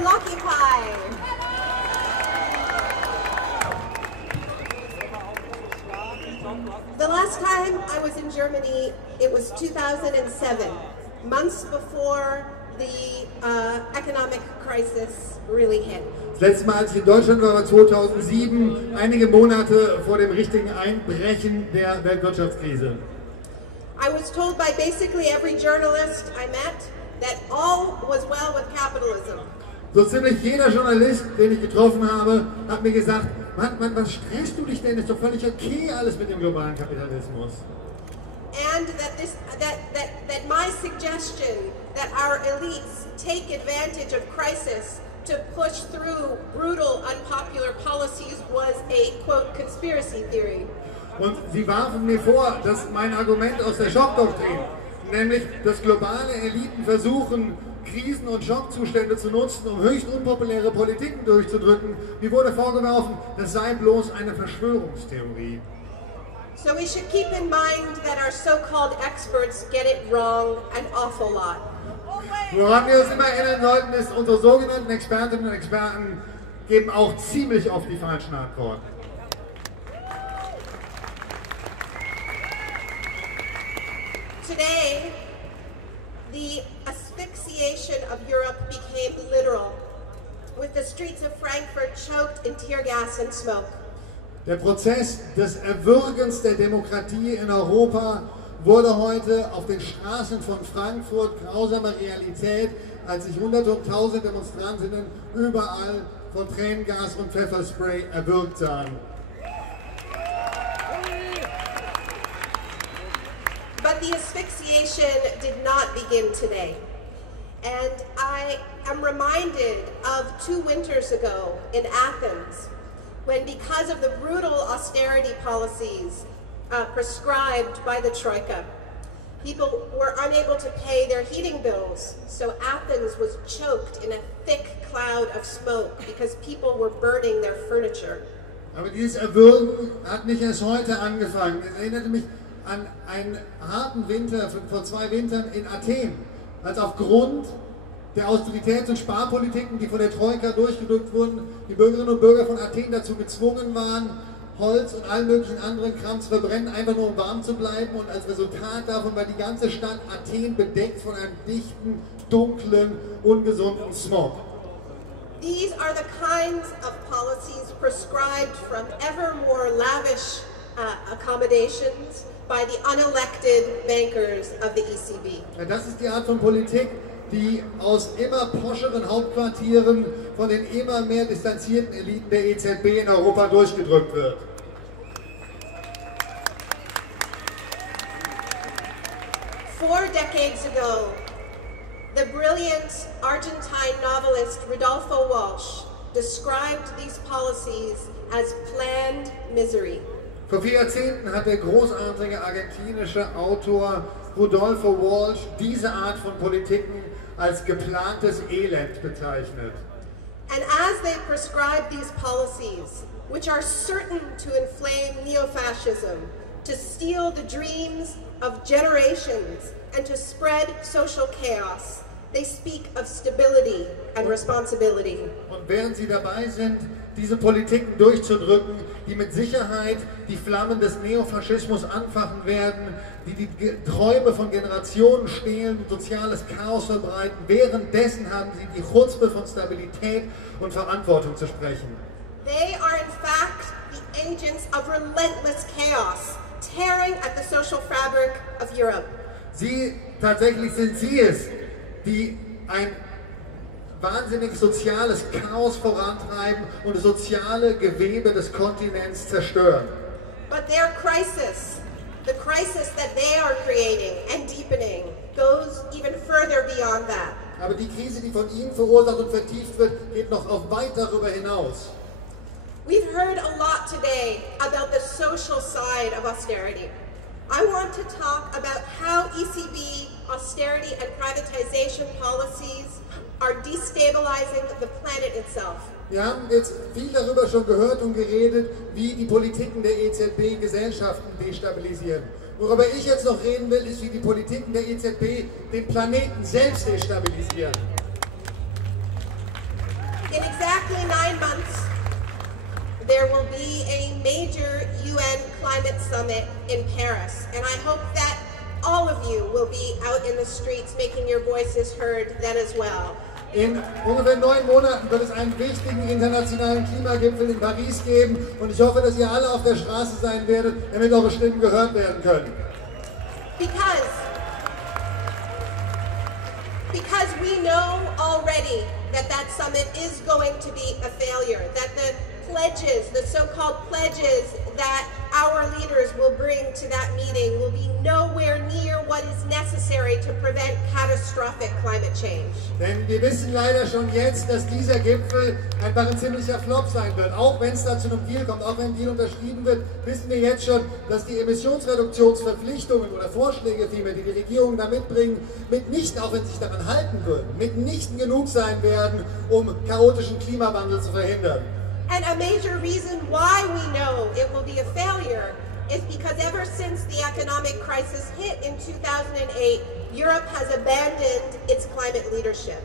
Blockupy. The last time I was in Germany, it was 2007, months before the economic crisis really hit. Das letzte Mal, als ich in Deutschland war, war 2007, einige Monate vor dem richtigen Einbrechen der Weltwirtschaftskrise. I was told by basically every journalist I met that all was well with capitalism. So ziemlich jeder Journalist, den ich getroffen habe, hat mir gesagt, Mann, was stresst du dich denn? Ist doch völlig okay alles mit dem globalen Kapitalismus. And that my suggestion that our elites take advantage of crisis to push through brutal, unpopular policies was a, quote, conspiracy theory. Und sie warfen mir vor, dass mein Argument aus der Schockdoktrin, nämlich, dass globale Eliten versuchen, Krisen und Schockzustände zu nutzen, um höchst unpopuläre Politiken durchzudrücken, mir wurde vorgeworfen, das sei bloß eine Verschwörungstheorie. So we should keep in mind that our so-called experts get it wrong an awful lot. Woran wir uns immer erinnern sollten, ist, unsere sogenannten Expertinnen und Experten geben auch ziemlich oft die falschen Antworten. Today, the asphyxiation of Europe became literal, with the streets of Frankfurt choked in tear gas and smoke. Der Prozess des Erwürgens der Demokratie in Europa wurde heute auf den Straßen von Frankfurt grausame Realität, als sich Hunderte und Tausende Demonstrantinnen überall von Tränengas und Pfefferspray erwürgt sahen. But the asphyxiation did not begin today. And I am reminded of 2 winters ago in Athens, when because of the brutal austerity policies prescribed by the Troika, people were unable to pay their heating bills. So Athens was choked in a thick cloud of smoke because people were burning their furniture. Aber dieses Erwürgen hat nicht erst heute angefangen. Es erinnerte mich an einen harten Winter vor 2 Wintern in Athen, als aufgrund der Austeritäts- und Sparpolitiken, die von der Troika durchgedrückt wurden, die Bürgerinnen und Bürger von Athen dazu gezwungen waren, Holz und allen möglichen anderen Kram zu verbrennen, einfach nur um warm zu bleiben. Und als Resultat davon war die ganze Stadt Athen bedeckt von einem dichten, dunklen, ungesunden Smog. These are the kinds of policies prescribed from ever more lavish accommodations by the unelected bankers of the ECB. Ja, das ist die Art von Politik, die aus immer poscheren Hauptquartieren von den immer mehr distanzierten Eliten der EZB in Europa durchgedrückt wird. 4 decades ago, the brilliant Argentine novelist Rodolfo Walsh described these policies as planned misery. Vor 4 Jahrzehnten hat der großartige argentinische Autor Rodolfo Walsh diese Art von Politiken als geplantes Elend bezeichnet. And as they prescribe these policies, which are certain to inflame neo-fascism, to steal the dreams of generations, and to spread social chaos, they speak of stability and responsibility. Und während sie dabei sind, diese Politiken durchzudrücken, die mit Sicherheit die Flammen des Neofaschismus anfachen werden, die Träume von Generationen stehlen und soziales Chaos verbreiten, währenddessen haben sie die Chutzpe von Stabilität und Verantwortung zu sprechen. They are in fact the agents of relentless chaos, tearing at the social fabric of Europe. Tatsächlich sind sie es, die ein wahnsinnig soziales Chaos vorantreiben und das soziale Gewebe des Kontinents zerstören. But their crisis, the crisis that they are creating and deepening, goes even further beyond that. Aber die Krise, die von ihnen verursacht und vertieft wird, geht noch auf weit darüber hinaus. We've heard a lot today about the social side of austerity. I want to talk about how ECB austerity and privatization policies are destabilizing the planet itself. Wir haben jetzt viel darüber schon gehört und geredet, wie die Politiken der EZB Gesellschaften destabilisieren. Worüber ich jetzt noch reden will, ist, wie die Politiken der EZB den Planeten selbst destabilisieren. exactly 9 months, there will be a major UN climate summit in Paris, and I hope that all of you will be out in the streets making your voices heard then as well. In ungefähr 9 Monaten wird es einen wichtigen internationalen Klimagipfel in Paris geben und ich hoffe, dass ihr alle auf der Straße sein werdet, damit eure Stimmen gehört werden können. Because we know already that that summit is going to be a failure, that the pledges, the so-called pledges that our leaders will bring to that meeting will be nowhere near what is necessary to prevent catastrophic climate change. Denn wir wissen leider schon jetzt, dass dieser Gipfel einfach ein ziemlicher Flop sein wird. Auch wenn es da zu einem Deal kommt, auch wenn ein Deal unterschrieben wird, wissen wir jetzt schon, dass die Emissionsreduktionsverpflichtungen oder Vorschläge, die die Regierungen da mitbringen, mitnichten, auch wenn sie sich daran halten würden, mitnichten genug sein werden, um chaotischen Klimawandel zu verhindern. And a major reason why we know it will be a failure is because ever since the economic crisis hit in 2008, Europe has abandoned its climate leadership.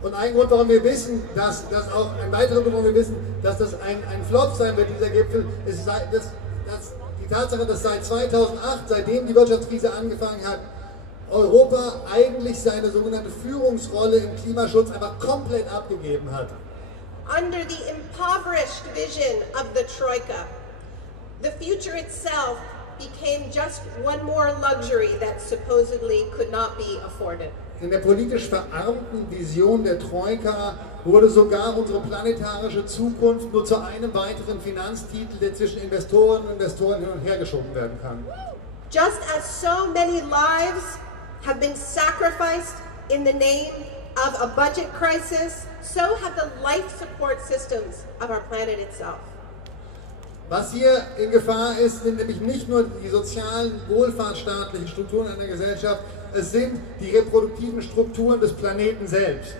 Und ein Grund, warum wir wissen, dass ein weiterer Grund, warum wir wissen, dass das ein Flop sein wird, dieser Gipfel, ist die Tatsache, dass seit 2008, seitdem die Wirtschaftskrise angefangen hat, Europa eigentlich seine sogenannte Führungsrolle im Klimaschutz einfach komplett abgegeben hat. Under the impoverished vision of the Troika, the future itself became just one more luxury that supposedly could not be afforded. In der politisch verarmten Vision der Troika wurde sogar unsere planetarische Zukunft nur zu einem weiteren Finanztitel, der zwischen Investoren und Investoren hin und her geschoben werden kann. Just as so many lives have been sacrificed in the name of a budget crisis, so have the life support systems of our planet itself. Was hier in Gefahr ist, sind nämlich nicht nur die sozialen, wohlfahrtsstaatlichen Strukturen einer Gesellschaft, es sind die reproduktiven Strukturen des Planeten selbst.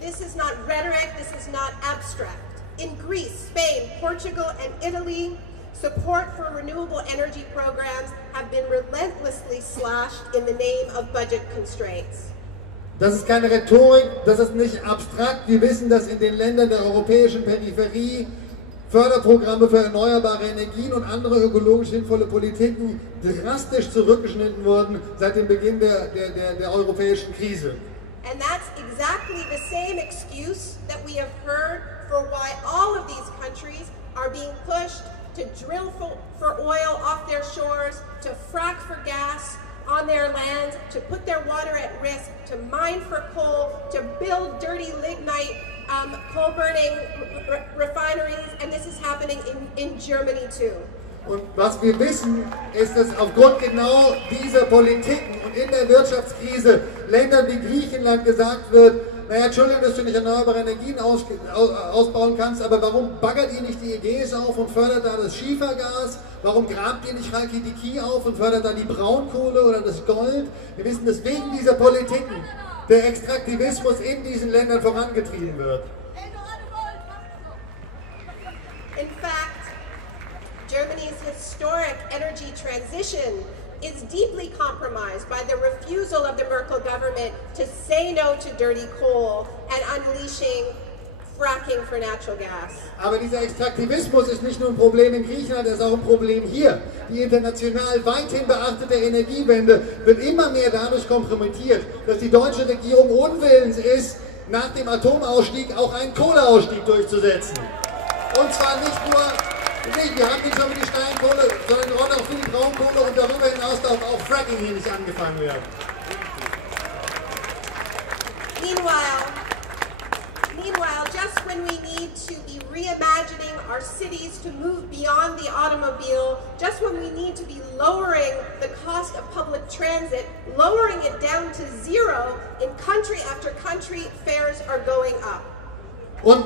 This is not rhetoric, this is not abstract. In Greece, Spain, Portugal, and Italy, support for renewable energy programs have been relentlessly slashed in the name of budget constraints. Das ist keine Rhetorik, das ist nicht abstrakt. Wir wissen, dass in den Ländern der europäischen Peripherie Förderprogramme für erneuerbare Energien und andere ökologisch sinnvolle Politiken drastisch zurückgeschnitten wurden seit dem Beginn der europäischen Krise. And that's exactly the same excuse that we have heard for why all of these countries are being pushed to drill for oil off their shores, to frack for gas on their lands, to put their water at risk, to mine for coal, to build dirty lignite coal-burning refineries, and this is happening in Germany too. Und was wir wissen, ist, dass aufgrund genau dieser Politiken und in der Wirtschaftskrise Ländern wie Griechenland gesagt wird, naja, Entschuldigung, dass du nicht erneuerbare Energien ausbauen kannst, aber warum baggert ihr nicht die Ägäis auf und fördert da das Schiefergas? Warum grabt ihr nicht Chalkidiki auf und fördert da die Braunkohle oder das Gold? Wir wissen, dass wegen dieser Politiken der Extraktivismus in diesen Ländern vorangetrieben wird. In fact, Germany's historic energy transition is deeply compromised by the refusal of the Merkel government to say no to dirty coal and unleashing fracking for natural gas. Aber dieser Extraktivismus ist nicht nur ein Problem in Griechenland, er ist auch ein Problem hier. Die international weithin beachtete Energiewende wird immer mehr dadurch kompromittiert, dass die deutsche Regierung unwillens ist, nach dem Atomausstieg auch einen Kohleausstieg durchzusetzen. Und zwar nicht nur, wir haben nicht nur mit der Steinkohle, sondern auch für die Braunkohle und darüber hinaus darf auch Fracking hier nicht angefangen werden. Meanwhile, just when we need to be reimagining our cities to move beyond the automobile, just when we need to be lowering the cost of public transit, lowering it down to zero, in country after country, fares are going up. Und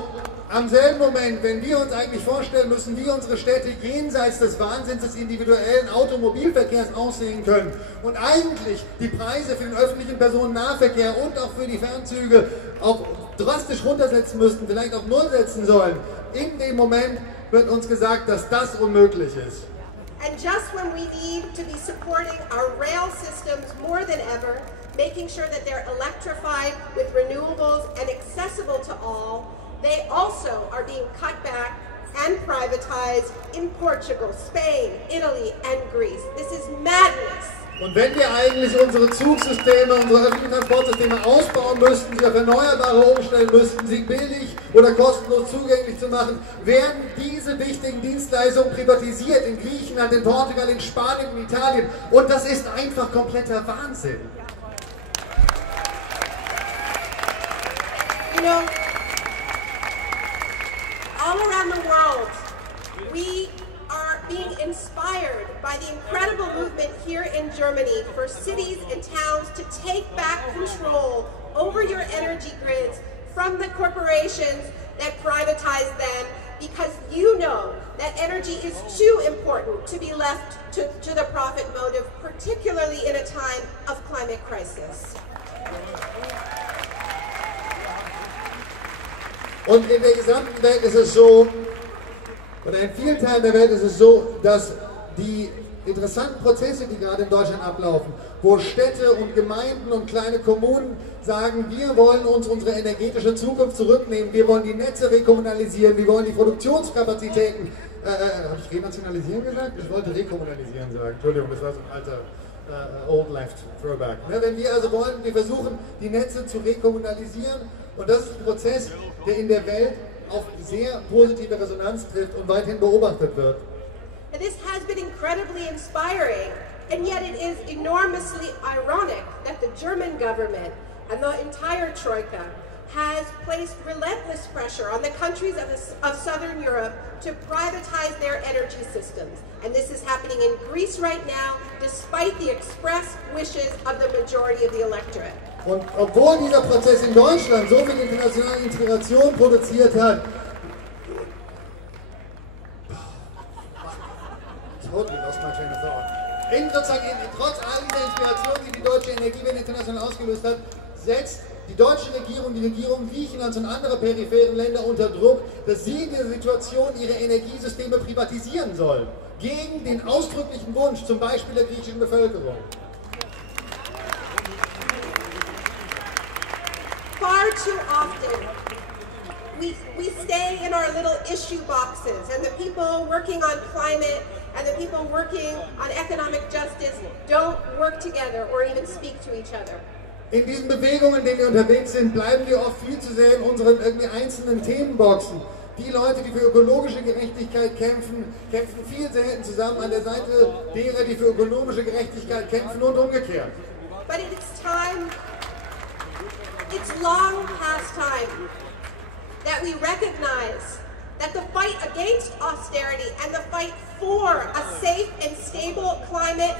am selben Moment, wenn wir uns eigentlich vorstellen müssen, wie unsere Städte jenseits des Wahnsinns des individuellen Automobilverkehrs aussehen können und eigentlich die Preise für den öffentlichen Personennahverkehr und auch für die Fernzüge auf drastisch runtersetzen müssten, vielleicht auf Null setzen sollen, in dem Moment wird uns gesagt, dass das unmöglich ist. And just when we need to be supporting our rail systems more than ever, making sure that they're electrified with renewables and accessible to all, they also are being cut back and privatized in Portugal, Spain, Italy, and Greece. This is madness. Und wenn wir eigentlich unsere Zugsysteme, unsere öffentlichen Transportsysteme ausbauen müssten, sie auf Erneuerbare umstellen müssten, sie billig oder kostenlos zugänglich zu machen, werden diese wichtigen Dienstleistungen privatisiert in Griechenland, in Portugal, in Spanien, in Italien. Und das ist einfach kompletter Wahnsinn. You know, all around the world, we are being inspired by the incredible movement here in Germany for cities and towns to take back control over your energy grids from the corporations that privatize them, because you know that energy is too important to be left to the profit motive, particularly in a time of climate crisis. Und in der gesamten Welt ist es so, oder in vielen Teilen der Welt ist es so, dass die interessanten Prozesse, die gerade in Deutschland ablaufen, wo Städte und Gemeinden und kleine Kommunen sagen, wir wollen uns unsere energetische Zukunft zurücknehmen, wir wollen die Netze rekommunalisieren, wir wollen die Produktionskapazitäten, habe ich renationalisieren gesagt? Ich wollte rekommunalisieren sagen, Entschuldigung, das war so ein alter Old Left Throwback. Wenn wir also wollen, wir versuchen die Netze zu rekommunalisieren, und das ist ein Prozess, der in der Welt auf sehr positive Resonanz trifft und weiterhin beobachtet wird. And this has been incredibly inspiring, and yet it is enormously ironic that the German government and the entire Troika has placed relentless pressure on the countries of Southern Europe to privatize their energy systems. And this is happening in Greece right now, despite the express wishes of the majority of the electorate. Und obwohl dieser Prozess in Deutschland so viel internationale Integration produziert hat, trotz all dieser Inspiration, die die deutsche Energiewende international ausgelöst hat, setzt die deutsche Regierung, die Regierung Griechenlands und andere peripheren Länder unter Druck, dass sie in dieser Situation ihre Energiesysteme privatisieren sollen. Gegen den ausdrücklichen Wunsch, zum Beispiel der griechischen Bevölkerung. Far too often, we stay in our little issue boxes, and the people working on climate and the people working on economic justice don't work together or even speak to each other. In diesen Bewegungen, in denen wir unterwegs sind, bleiben wir oft viel zu sehr in unseren irgendwie einzelnen Themenboxen. Die Leute, die für ökologische Gerechtigkeit kämpfen, kämpfen viel selten zusammen an der Seite derer, die für ökonomische Gerechtigkeit kämpfen und umgekehrt. But it's time, it's long past time that we recognize that the fight against austerity and the fight for a safe and stable climate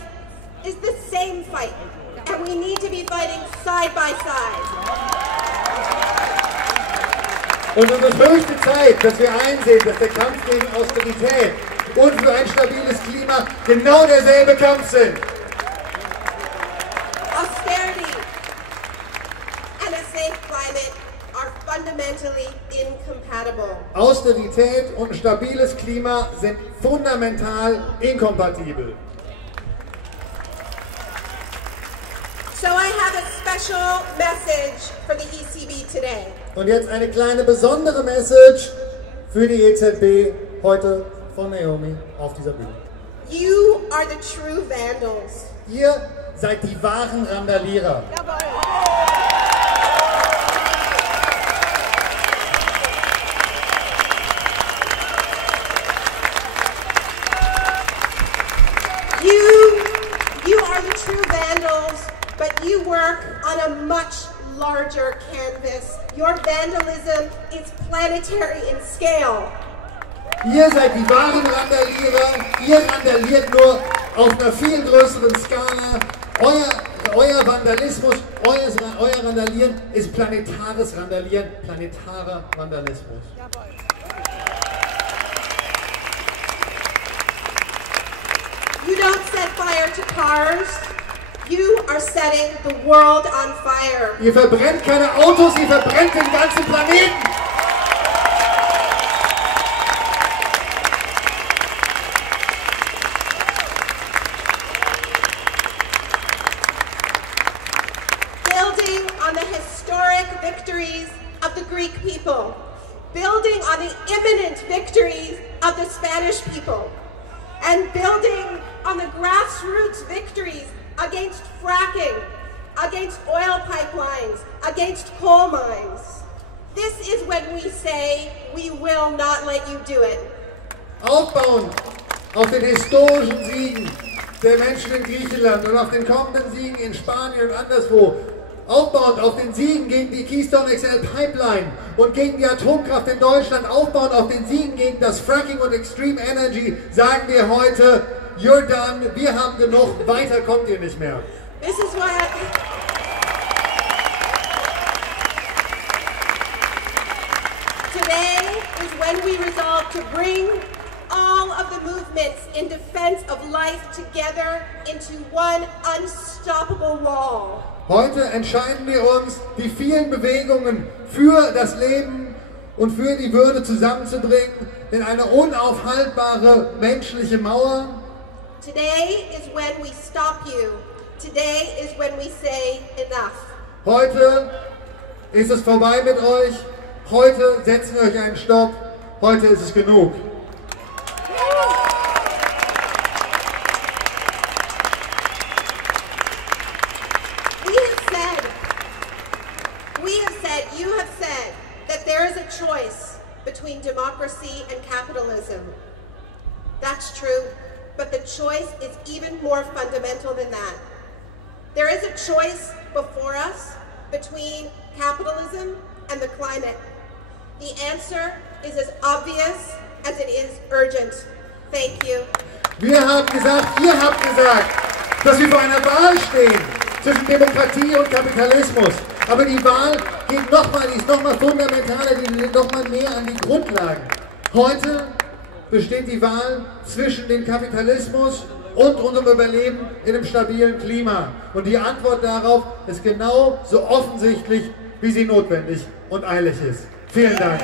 is the same fight, and we need to be fighting side by side. Und es ist höchste Zeit, dass wir einsehen, dass der Kampf gegen Austerität und für ein stabiles Klima genau derselbe Kampf sind. Austerity and a safe climate are fundamentally incompatible. Austerität und stabiles Klima sind fundamental inkompatibel. So I have a special message for the ECB today. Und jetzt eine kleine besondere Message für die EZB heute von Naomi auf dieser Bühne. You are the true vandals. Ihr seid die wahren Randalierer. You are the true vandals, but you work on a much larger canvas. Your vandalism is planetary in scale. Ihr seid die wahren Randalierer, ihr randaliert nur auf einer viel größeren Skala. Euer Vandalismus, euer Randalieren ist planetares Randalieren, planetarer Vandalismus. You don't set fire to cars. You are setting the world on fire. Ihr verbrennt keine Autos, ihr verbrennt den ganzen Planeten. Building on the historic victories of the Greek people, building on the imminent victories of the Spanish people, and building on the grassroots victories against fracking, against oil pipelines, against coal mines. This is when we say, we will not let you do it. Aufbauend auf den historischen Siegen der Menschen in Griechenland und auf den kommenden Siegen in Spanien und anderswo, aufbauend auf den Siegen gegen die Keystone XL Pipeline und gegen die Atomkraft in Deutschland, aufbauend auf den Siegen gegen das Fracking und Extreme Energy, sagen wir heute, you're done, wir haben genug, weiter kommt ihr nicht mehr. This is why today is when we resolve to bring all of the movements in defense of life together into one unstoppable wall. Heute entscheiden wir uns, die vielen Bewegungen für das Leben und für die Würde zusammenzubringen in eine unaufhaltbare menschliche Mauer. Today is when we stop you. Today is when we say enough. Heute ist es vorbei mit euch. Heute setzen wir euch einen Stopp. Heute ist es genug. You have said that there is a choice between democracy and capitalism. That's true, but the choice is even more fundamental than that. There is a choice before us between capitalism and the climate. The answer is as obvious as it is urgent. Thank you. Wir haben gesagt, ihr habt gesagt, dass wir vor einer Wahl stehen zwischen Demokratie und Kapitalismus. Aber die Wahl geht nochmal, die ist nochmal fundamentaler, die geht nochmal näher an die Grundlagen. Heute besteht die Wahl zwischen dem Kapitalismus und unserem Überleben in einem stabilen Klima. Und die Antwort darauf ist genau so offensichtlich, wie sie notwendig und eilig ist. Vielen Dank.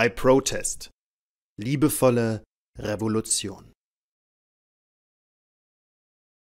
I Protest. Liebevolle Revolution.